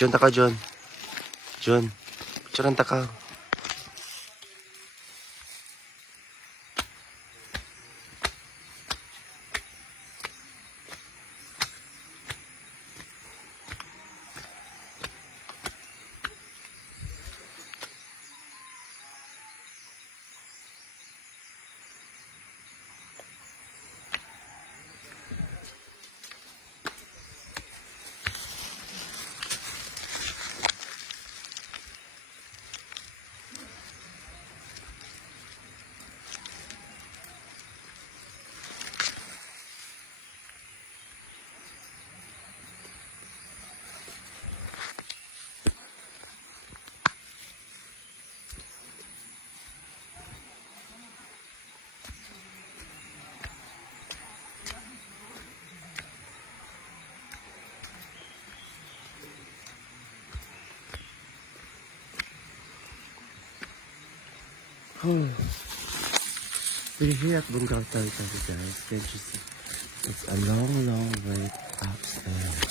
John, taka, John. John, picturean taka. We're here at Bungaw Tawi-Tawi, guys. Can't you see? It's a long, long way up there.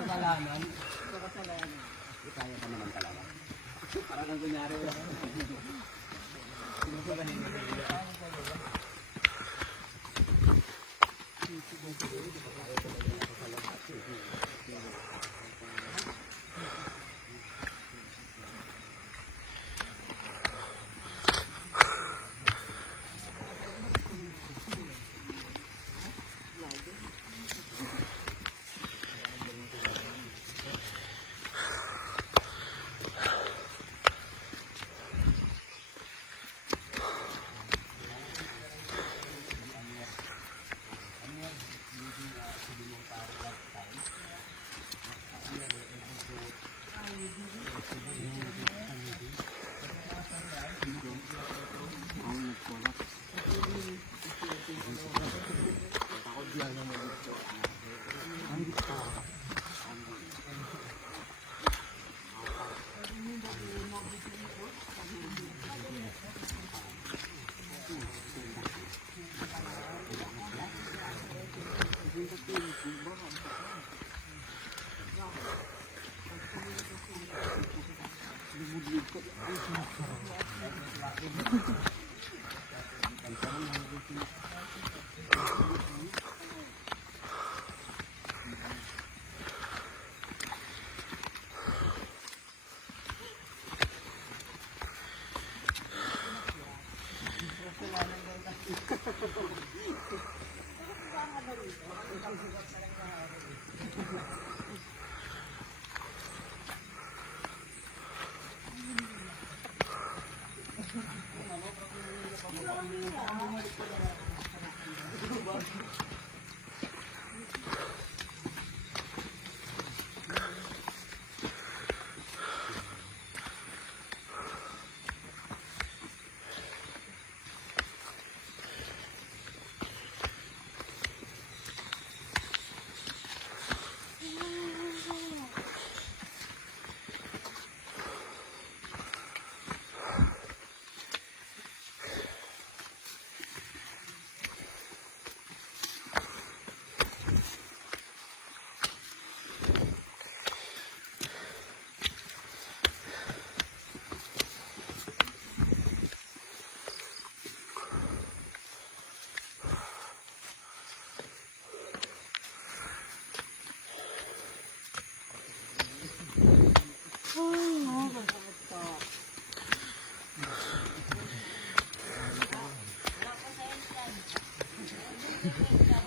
Kasalanan. Kaya ka naman talaga. Parang ang kunyari wala.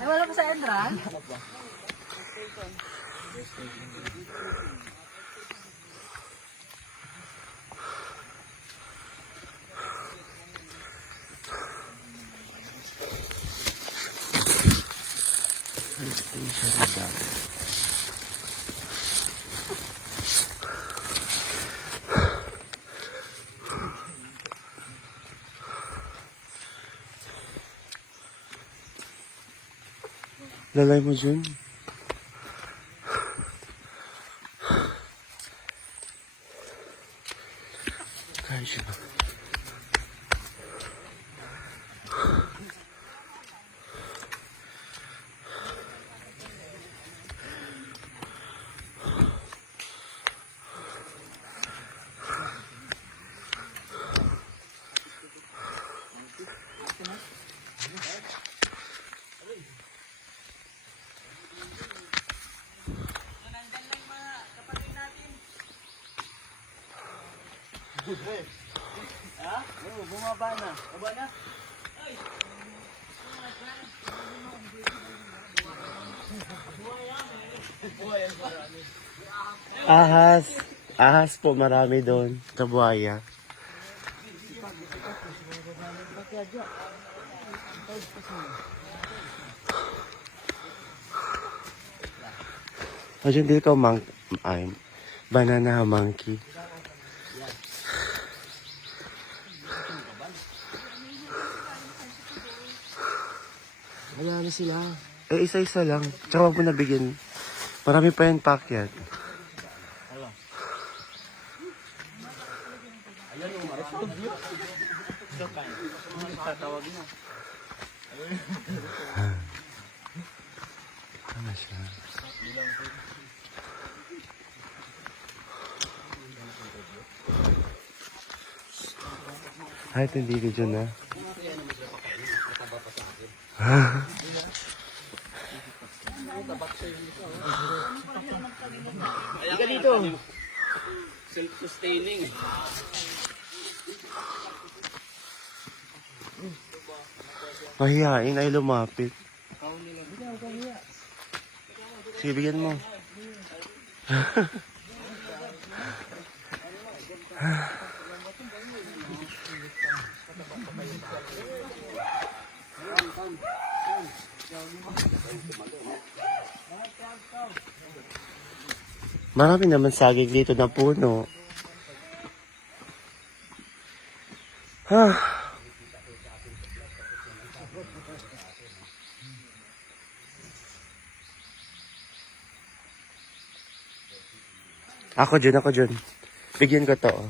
Ay, wala pa sa entrance? Lalay mo dyan. Kaya siya. Bumaba na. Baba na. Ahas. Ahas po, marami doon. Kabuhaya. Ayun, dito ay, banana monkey. Ayan na sila. Eh, isa-isa lang. Tsaka huwag mo nabigyan. Marami pa yan pakyat. Tatawag na. Tama siya. Ay, ito hindi video na. Halika dito. Self-sustaining. Mahihain ay lumapit. Sige, bigyan mo. Marami naman saging dito na puno. Ako dyan. Bigyan ko to. Oh.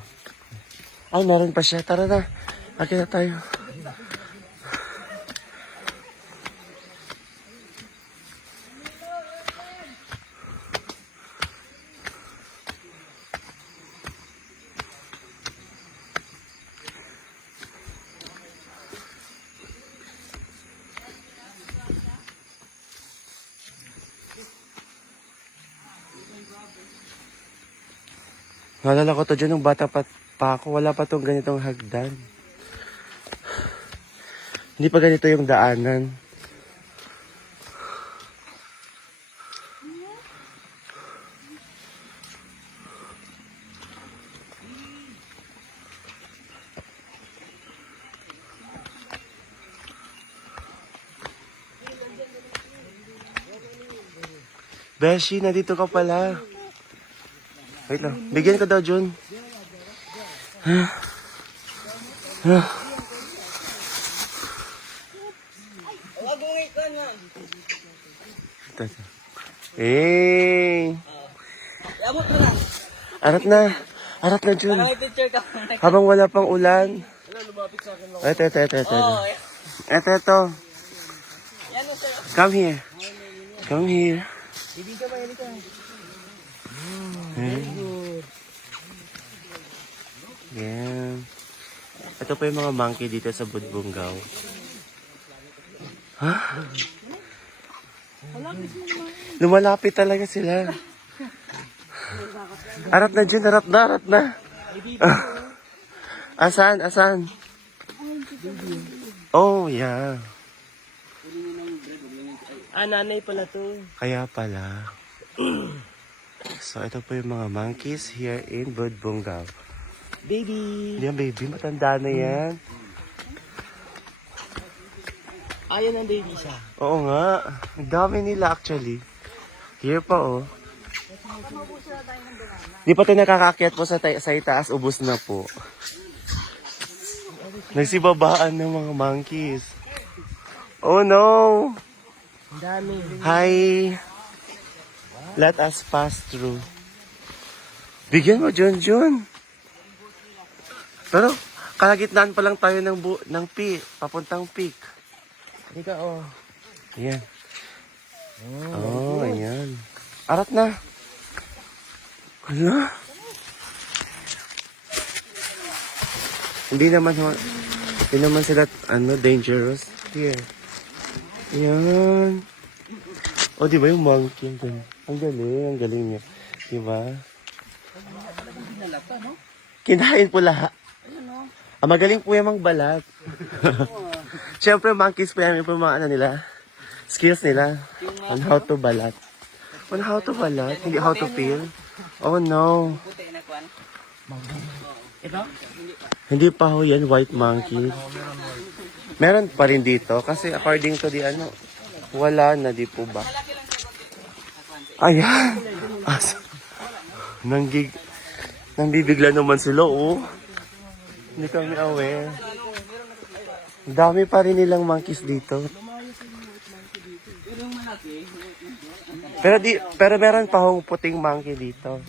Ay, meron pa siya. Tara na. Akin na tayo. Nalala ko to dyan nung bata pa ako. Wala pa tong ganitong hagdan. Hindi pa ganito yung daanan. Beshi, nandito ka pala. Wait lang. Bigyan ko daw, Jun. Ito. Eh. Yamot mo na. Arat na. Arat na, Jun. May picture ka. Habang wala pang ulan. Ano, lumapit sa akin lang. Ito. Oh, Ito. yan o sir. Come here. Come here. Hindi ka ba, Erika? Very good. Yeah. Ito pa yung mga monkey dito sa Budbungaw. Ha? Lumalapit talaga sila. Arat na dyan, arat na. Asan? Oh, yeah. Ah, nanay pala to. Kaya pala. So, ito po yung mga monkeys here in Budbungao. Baby! Yan, baby. Matanda na yan. Ayun ang baby siya. Oo nga. Ang dami nila actually. Here pa, oh. Di pa tayo nakakakyat po sa itaas. Ubus na po. Nagsibabaan ng mga monkeys. Oh no! Ang dami. Hi! Let us pass through. Bigyan mo, John. Pero, kalagitnaan pa lang tayo ng peak. Papuntang peak. Dika, oh. Ayan. Oh, ayan. Arat na. Hala. Hindi naman sila, dangerous. Here. Ayan. Oh, di ba yung monkey? Ang galing niya. Di ba? Kinain po lahat. Magaling po yung magbalat. Siyempre, monkeys po yan. Yung mga nila. Skills nila. On how to balat. On how to balat. Hindi how to feel. Oh no. Ito? Hindi pa ho yan, white monkey. Meron pa rin dito. Kasi according to wala na, di po ba? Ayan. Nangbibigla naman sila, oh. Hindi kami aware. Dami pa rin nilang monkeys dito. Pero meron pa hong puting monkey dito.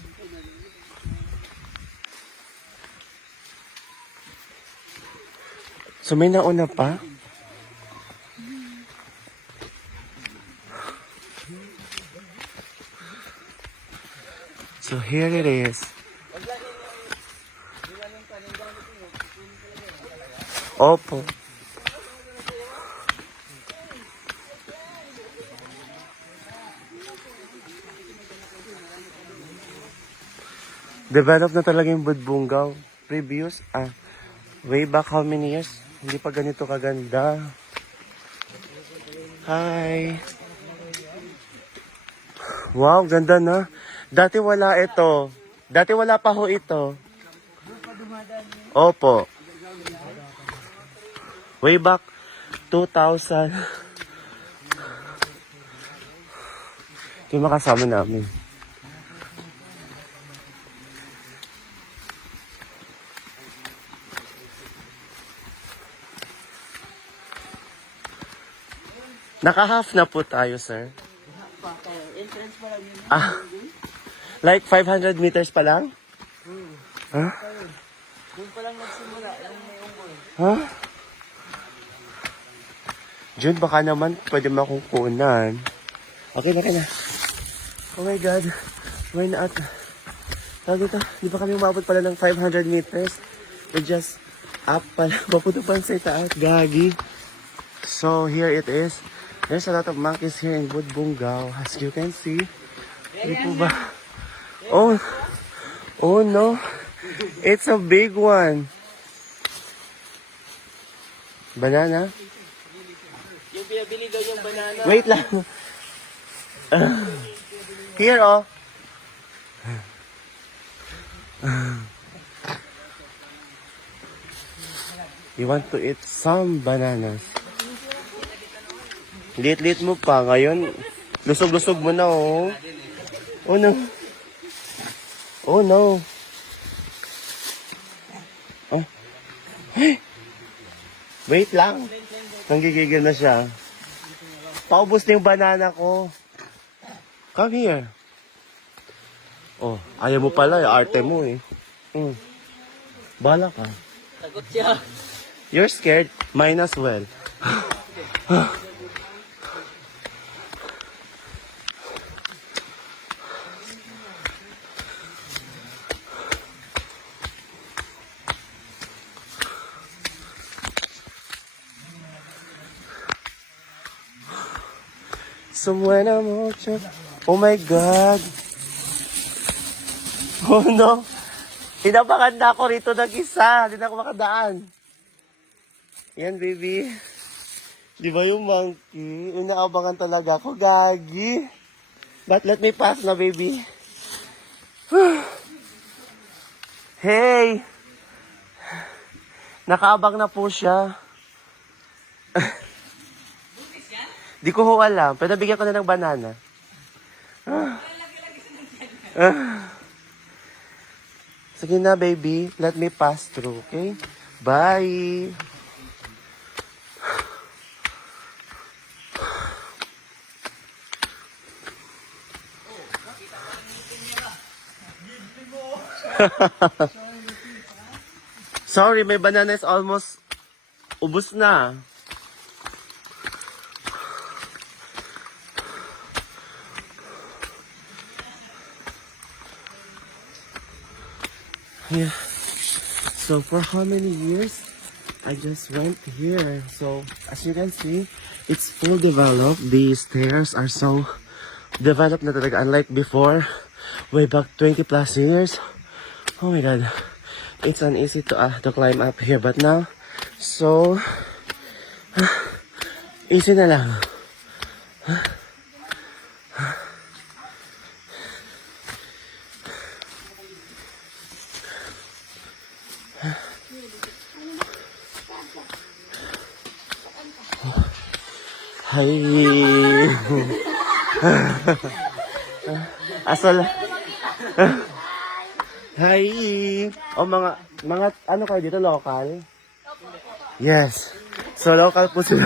So may nauna pa? So here it is. Opo. Develop na talaga yung Budbungao. Previous, way back how many years? Hindi pa ganito kaganda. Hi. Wow, ganda na. Dati wala ito. Dati wala pa ho ito. Opo. Way back 2000. Ito yung makasama namin. Naka-half na po tayo, sir. Entrance pa lang yun. Like 500 meters pa lang? Ha? Doon pa lang nagsimula. Yung may unggoy. Ha? Jun, baka naman pwede makukunan. Okay na. Oh my God. Why not? Tawag dito, di ba kami umabot pala ng 500 meters? We just up pala. Papunta pa sa itaas. Gagi. So, here it is. There's a lot of monkeys here in Budbungao. As you can see. Di po ba? Oh no. It's a big one. Banana? Yung pinabili daw yung banana. Wait lang. Here, oh. You want to eat some bananas? Lit-lit mo pa. Ngayon, lusog-lusog mo na, oh. Oh, no. Oh, no. Oh. Hey. Wait lang. Nanggigigil na siya. Paubos na yung banana ko. Come here. Oh, ayaw mo pala. Arte mo, eh. Bala ka. Takot siya. You're scared? Mine as well. Someone I'm oh my God. Oh no. Inabakan na ako rito ng isa. Hindi na ako makadaan. Yan, baby. Di ba yung monkey? Inaabangan talaga ako, gagi. But let me pass na, baby. Hey! Nakaabang na po siya. Di ko ho alam. Pero bigyan ko na ng banana. Sige na, baby. Let me pass through, okay? Bye! Sorry, my banana is almost ubos na. Yeah. So for how many years I just went here. So as you can see, it's full developed. These stairs are so developed na talaga, unlike before, way back 20 plus years. Oh my god. It's uneasy to climb up here, but now, so, easy na lang. Hi. Asal. Hi. O mga ano kayo dito, local? Yes. So local po sila.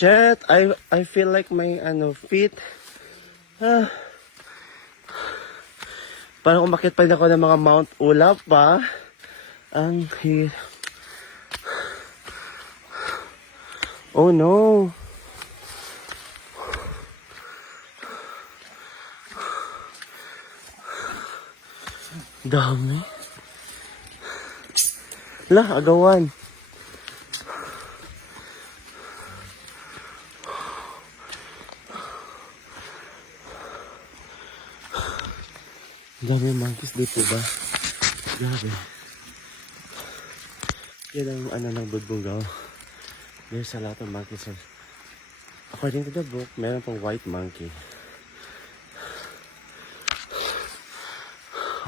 Shit, I feel like my feet. Parang umakyat pa rin ako ng mga Mount Ulap pa. Ang oh no. Dami. Lah, agawan. Dami monkeys dito ba? Grabe. Yan ang ng Budbungaw. There's a lot of monkeys. According to the book, meron pang white monkey.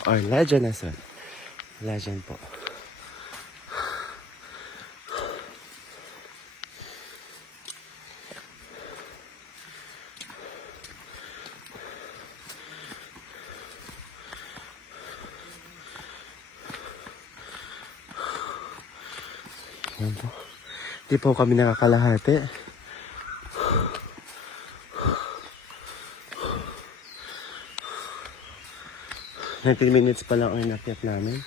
Or legend as well. Legend po. Yan po. Di po kami nakakalahati. $19 minutes pa lang ang inakyat namin.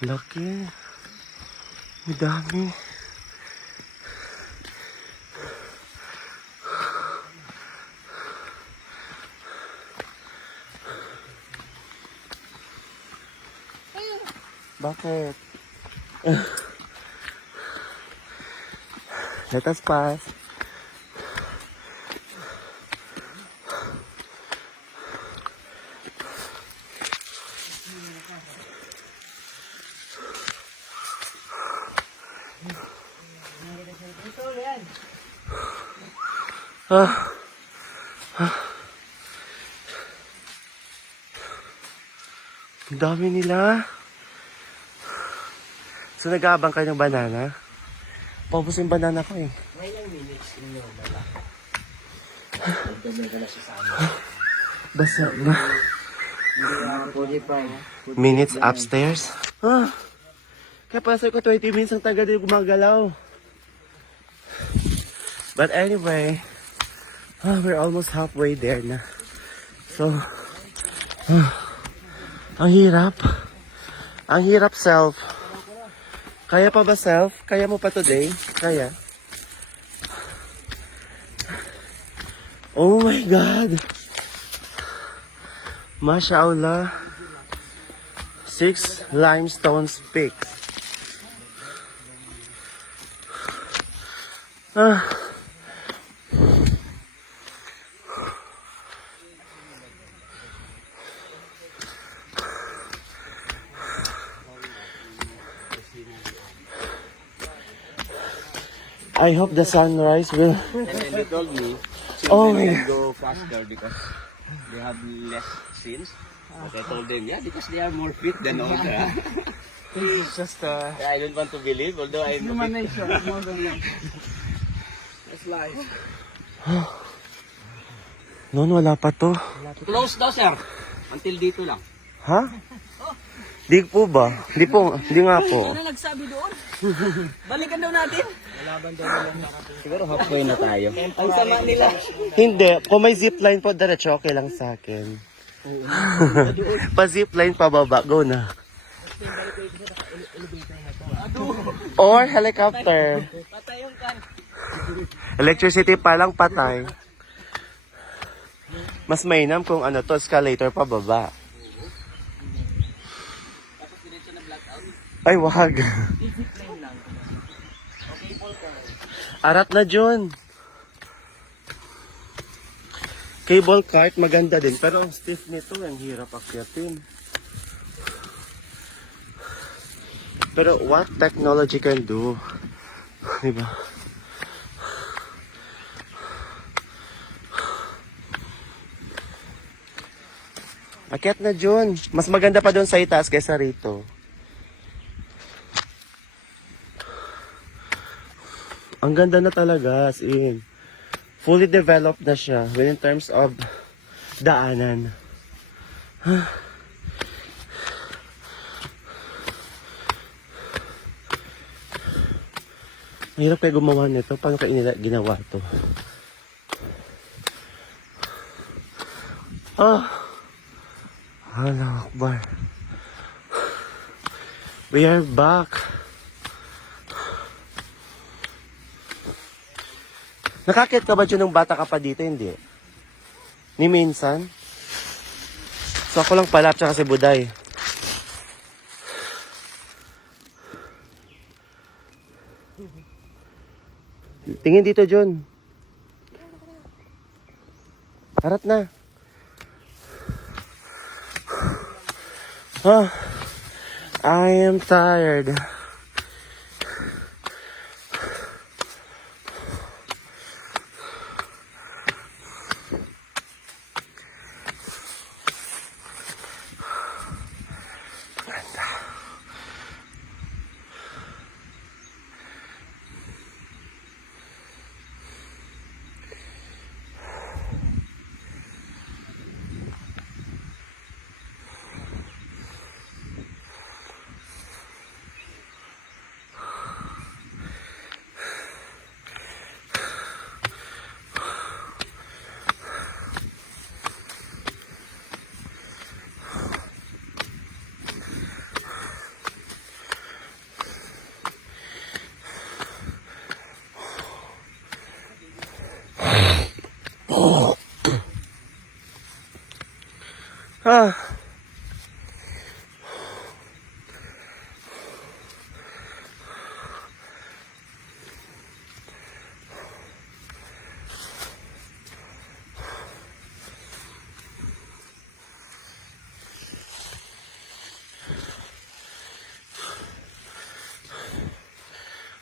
Laki. Ang dami. Bakit? Let us pass. Ang dami nila. So nag-aabang kayo ng banana? Paubos yung banana ko eh. May ilang minutes inyo wala. Nagdamay siya sa amin. Basta na. Hindi 45. Minutes upstairs? Kaya pala ko 20 minutes ang taga din gumagalaw. But anyway, we're almost halfway there na. So, ang hirap. Ang hirap self. Kaya pa ba, self? Kaya mo pa today? Kaya? Oh my God! Mashallah. 6 limestone peak. Ah. I hope the sunrise will... And then they told me, Oh children my can go faster because they have less sins. But I told them, yeah, because they are more fit than older. Huh? It's just Yeah, I don't want to believe, although I'm a human bit... nature, more than that's life. Noon, wala pa to. Close daw, sir. Until dito lang. Ha? Di po ba? Di nga po. Ano nagsabi doon? Balikan daw natin. Siguro halfway na tayo. Ang sama nila. Hindi. Kung may zipline po, diretso okay lang sa akin. Pa-zipline pababa. Go na. Or helicopter. Patay yung kan. Electricity pa lang patay. Mas mainam kung ano to, escalator pababa. Ay, wag. Arat na, Jun. Cable cart, maganda din. Pero ang stiff nito, ang hirap akyatin. Pero what technology can do? Diba? Akyat na, Jun. Mas maganda pa doon sa itaas kaysa rito. Ang ganda na talaga, as in. Fully developed na siya in terms of daanan. Mahirap kayo gumawa nito. Paano kayo ginawa to? Allah Akbar. We are back. Nakakit ka ba dyan nung bata ka pa dito? Hindi. Ni minsan? So ako lang pala, tsaka si Buday. Tingin dito, John. Harap na. I am tired.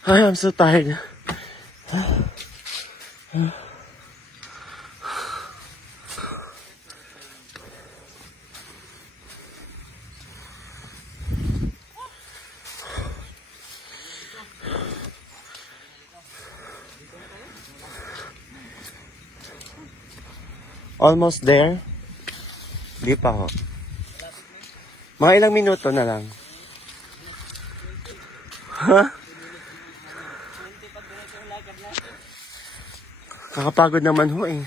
I'm so tired. Almost there? Di pa ho. Mga ilang minuto na lang. Ha? Kakapagod naman ho eh.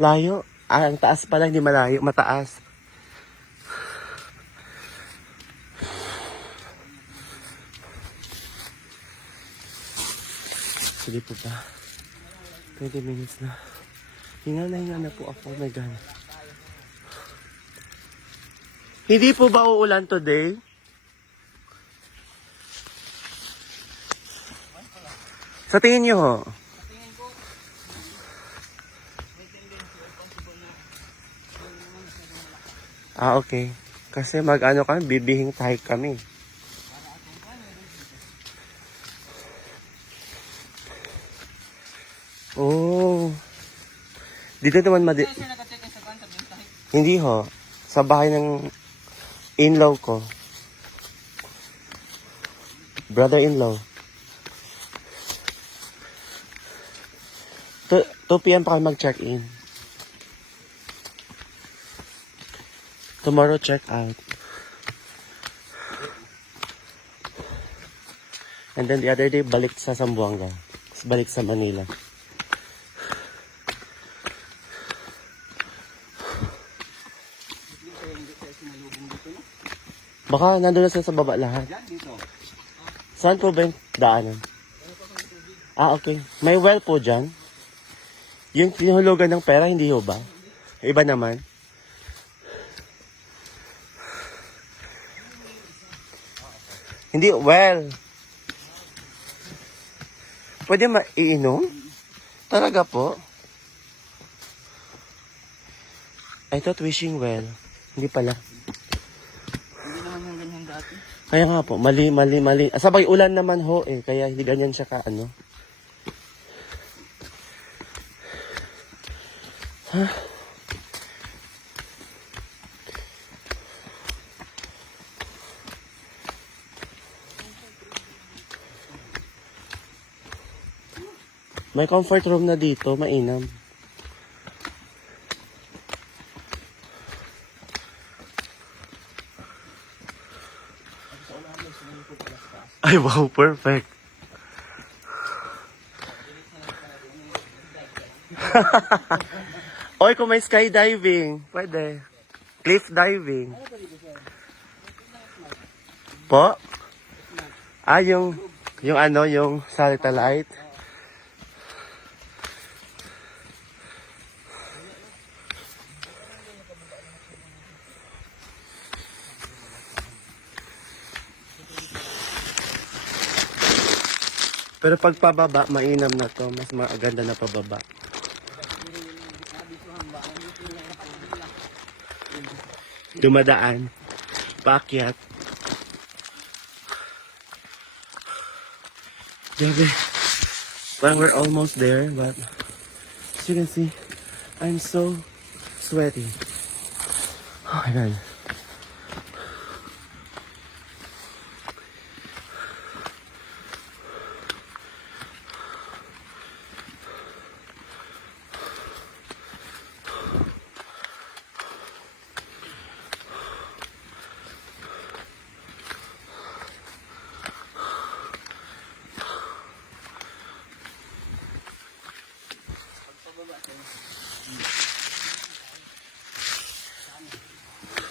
Layo. Ang taas pala, hindi malayo. Mataas. Actually po pa. 20 minutes na. Hinga na po ako. Oh my God. Hindi po ba uulan today? Sa tingin niyo ho? Ah, okay. Kasi mag-ano kami, bibihing tayo kami. Oh. Dito naman Hindi ho. Sa bahay ng in-law ko. Brother-in-law. 2 p.m. pa kami mag-check-in. Tomorrow check out. And then the other day, balik sa Zamboanga. Balik sa Manila. Baka nandun na sila sa baba lahat. Saan po ba yung daanan? Ah, okay. May well po dyan. Yung tinahulugan ng pera, hindi ho ba? Iba naman. Hindi, well. Pwede maiinom? Talaga po? I thought wishing well. Hindi pala. Hindi naman yung ganyan dati. Kaya nga po, mali. Sabay ulan naman ho eh, kaya hindi ganyan siya ka ano. Huh? May comfort room na dito, mainam. Ay, wow, perfect. Oy, kung may skydiving, pwede. Cliff diving. Po? Ah, yung ano, yung satellite. Pero pag pababa, mainam na to. Mas maganda na pababa. Dumadaan. Paakyat. Grabe. Well, we're almost there, but as you can see, I'm so sweaty. Oh my God.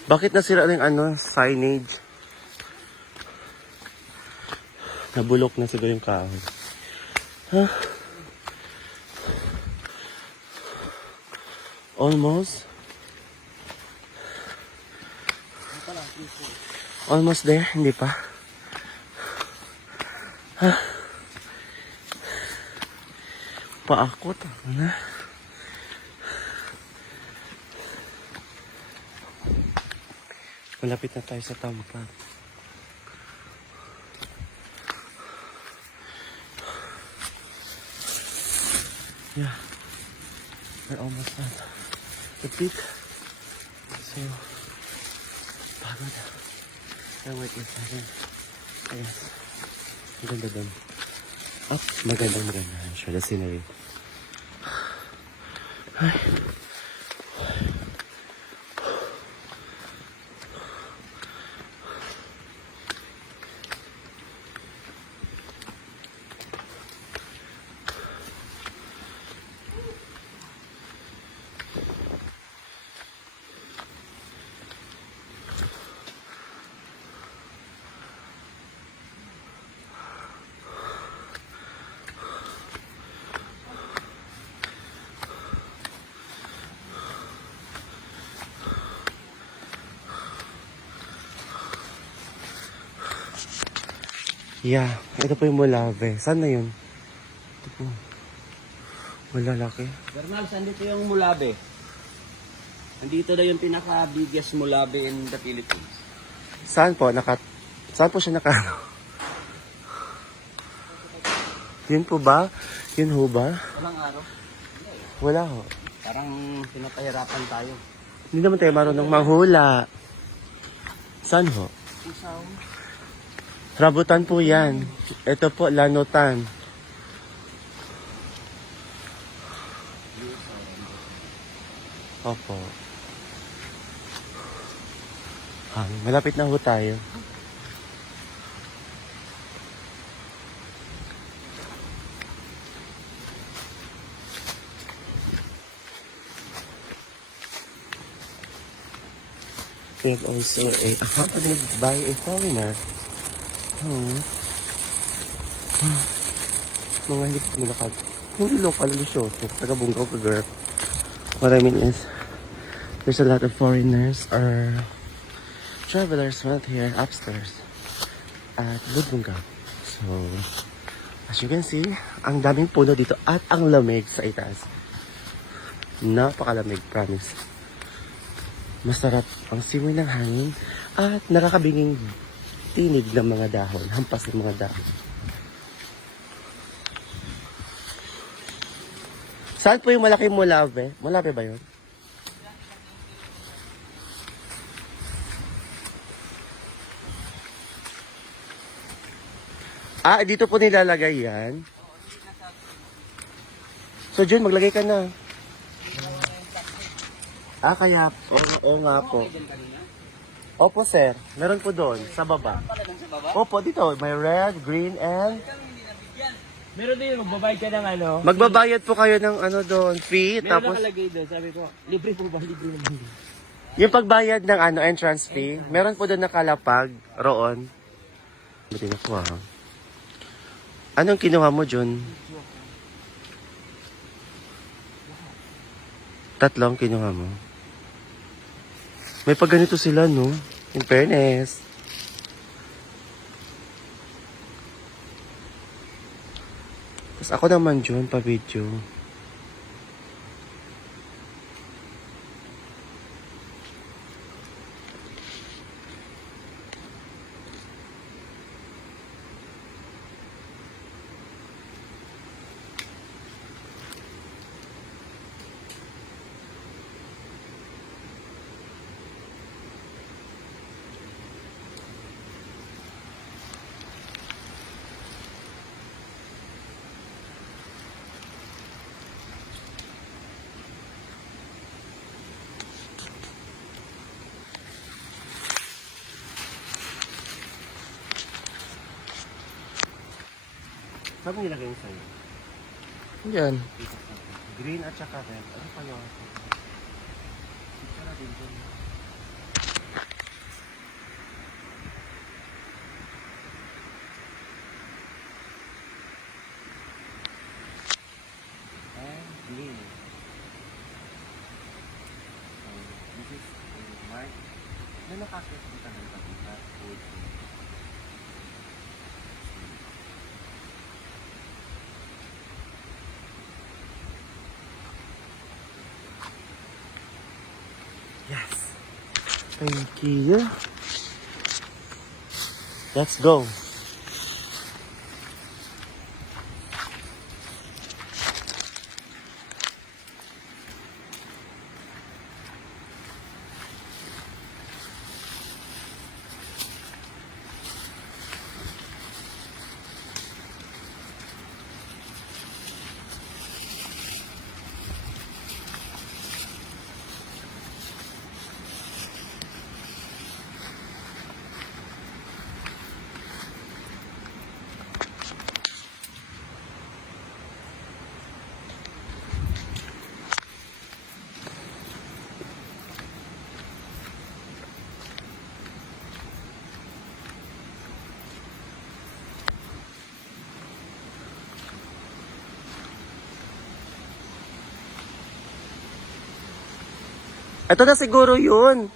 Bakit nasira na yung ano, signage? Nabulok na siguro yung kahoy. Huh? Almost. Almost there, hindi pa. Huh? Paakot ako na. Malapit na tayo sa Tampa. Yeah. We're almost at the peak. So, pagod. I'll wait a second. Ayan. Ang ganda dun. Up. Maganda. I'm sure the scenery. Ay. Yeah, ito po yung Molave. Saan na yun? Ito po. Malalaki. Bernal, saan dito yung Mulabe? Nandito na yung pinaka-biggest Mulabe in the Philippines. Saan po? Saan po siya naka... Yun po ba? Yun ho ba? Walang araw. Wala ho. Parang pinapahirapan tayo. Hindi naman tayo marunong manghula. Saan ho? Isaw. Rambutan po yan. Ito po, lanutan. Opo. Malapit na ho tayo. We have also accompanied by a foreigner. Mga hindi ko nilakad. Hindi local, lisyoso. Taga Bungaw, Pagurp. What I mean is, there's a lot of foreigners or travelers right here upstairs at Bungaw. So, as you can see, ang daming puno dito at ang lamig sa itaas. Napakalamig, promise. Masarap ang simoy ng hangin at nakakabinging tinig ng mga dahon, hampas ng mga dahon. Saan po yung malaking Molave? Molave ba yun? Dito po nilalagay yan. So, Jun, maglagay ka na. Kaya, oo nga po. Opo, sir. Meron po doon, sa baba. Opo, dito. May red, green, and... Meron din, magbabayad ka ng ano. Magbabayad po kayo ng ano doon, fee. Meron Tapos, nakalagay doon, sabi ko, libre po ba? Libre naman. yung pagbayad ng ano, entrance fee, meron po doon nakalapag, roon. Buti na po, ha? Anong kinuha mo, Jun? 3 kinuha mo. May pag ganito sila, no? In fairness. Tapos ako naman, Jun, pa-video. Saan mo nilagay yung sa'yo? Yan. Green at saka red. Ano pa yun? Picture din dun. And green. So, this is mark. May nakakit dito ng kapita. Yes. Thank you. Let's go. Ito na siguro yun.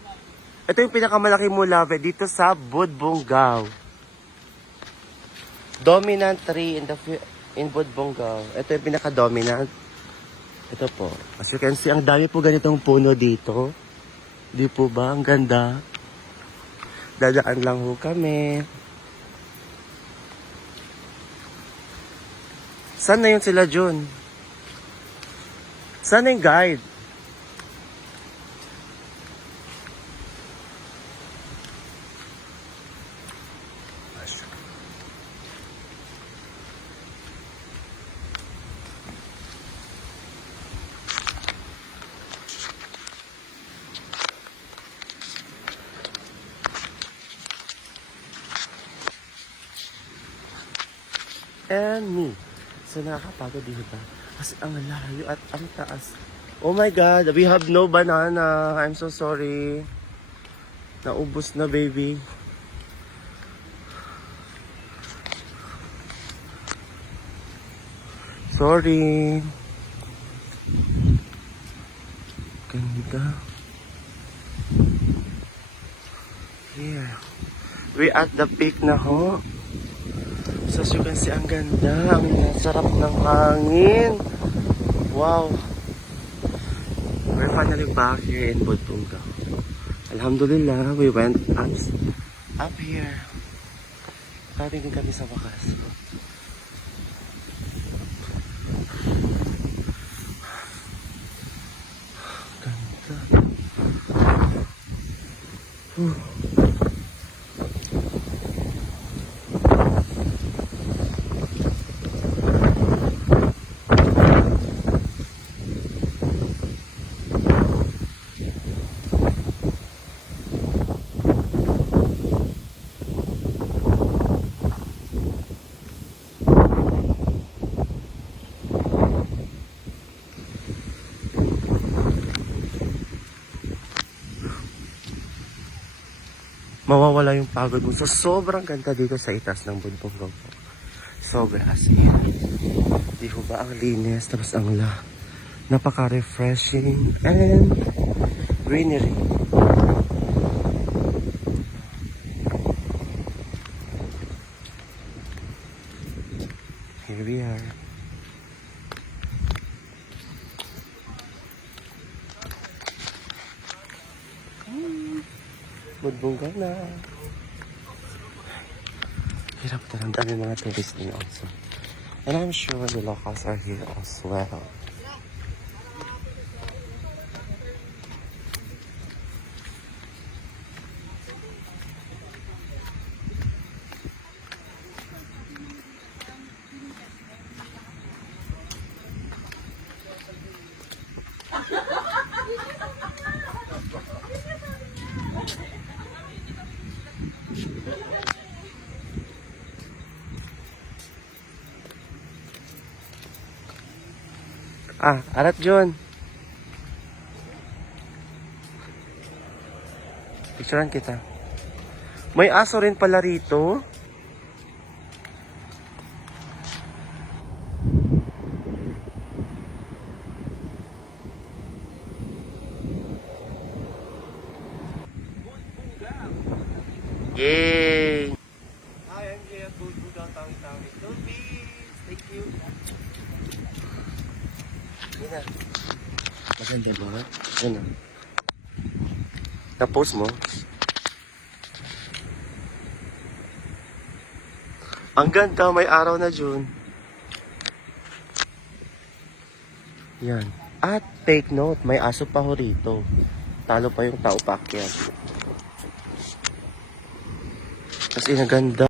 Ito yung pinakamalaki Molave dito sa Budbungaw. Dominant tree in Budbongao. Ito yung pinaka-dominant. Ito po. As you can see, ang dami po ganitong puno dito. Di po ba? Ang ganda. Dadaan lang ho kami. Saan na yun sila, Jun? Saan na yung guide? And me. So nakakapagod din ba? Kasi ang layo at ang taas. Oh my God, we have no banana. I'm so sorry. Naubos na, baby. Sorry. Ganda. Here. We at the peak na ho. So as you can see, ang ganda. Ang sarap ng hangin. Wow. We're finally back here in Budbongao. Alhamdulillah, we went up here. Karating din kami sa wakas. Ganda. Mawawala yung pagod mo. So, sobrang ganda dito sa itaas ng Budbongao po. Sobra as in. Di ho ba ang linis, tapos ang napaka-refreshing and greenery. Here we are. Budbongao na. Hirap na lang. Dami mga tourists din also. And I'm sure the locals are here as well. Arat John. Picturean kita. May aso rin pala rito. Yay! Hi, I'm here at Budbongao, Tawi-Tawi. Philippines! Thank you. Yun na. Maganda ba? Yun na. Na-post mo? Ang ganda, may araw na June. Yan. At take note, may aso pa ho rito. Talo pa yung tao paakyat. Kasi ang ganda.